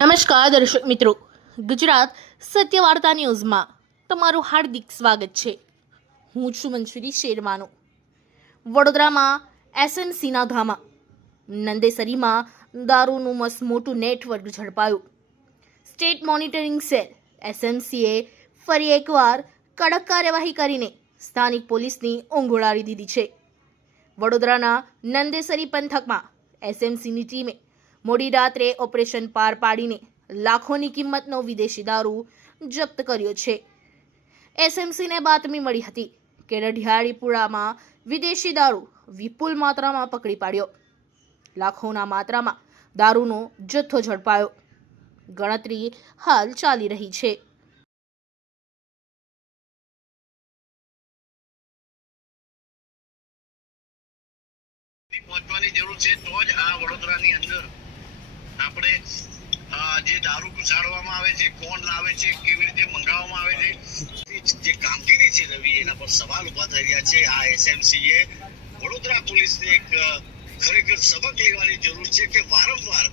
નમસ્કાર દર્શક મિત્રો, ગુજરાત સત્ય વાર્તા ન્યૂઝમાં તમારું હાર્દિક સ્વાગત છે. હું છું મંજરી શેરમાનો. વડોદરામાં એસએમસીના ધામા નંદેસરીમાં દારૂનું મસમોટું નેટવર્ક ઝડપાયું. સ્ટેટ મોનિટરિંગ સેલ એસએમસીએ ફરી એકવાર કડક કાર્યવાહી કરીને સ્થાનિક પોલીસની ઊંઘ ઉડાડી દીધી છે. વડોદરાના નંદેસરી પંથકમાં એસએમસીની ટીમે મોડી રાત્રે ઓપરેશન પાર પાડીને લાખોની કિંમતનો વિદેશી દારૂ જપ્ત કર્યો છે. એસએમસીને બાતમી મળી હતી કે રઢિયાળીપુરામાં વિદેશી દારૂ વિપુલ માત્રામાં પકડી પાડ્યો. લાખોના માત્રામાં દારૂનો જથ્થો ઝડપાયો. ગણતરી હાલ ચાલી રહી છે. પહોંચવાની જરૂર છે તો જ આ વડોદરાની અંદર આપણે જે દારૂ ઘુસાડવામાં આવે છે, કોણ લાવે છે, કેવી રીતે મંગાવવામાં આવે છે, જે કામગીરી છે રવિ, એના પર સવાલ ઉભા થઈ રહ્યા છે. આ એસએમસીએ વડોદરા પોલીસને એક ખરેખર સબક લેવાની જરૂર છે કે વારંવાર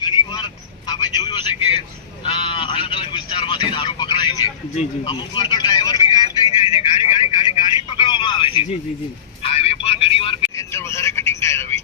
ઘણી વાર આપણે જોયું હશે કે અલગ અલગ વિસ્તારમાંથી દારૂ પકડાય છે. અમુક વાર તો ડ્રાઈવર બી ગાયબ થઈ જાય છે, ગાડી પકડવામાં આવે છે. હાઈવે પર ઘણી વાર અંદર વધારે કટિંગ થાય રવિ.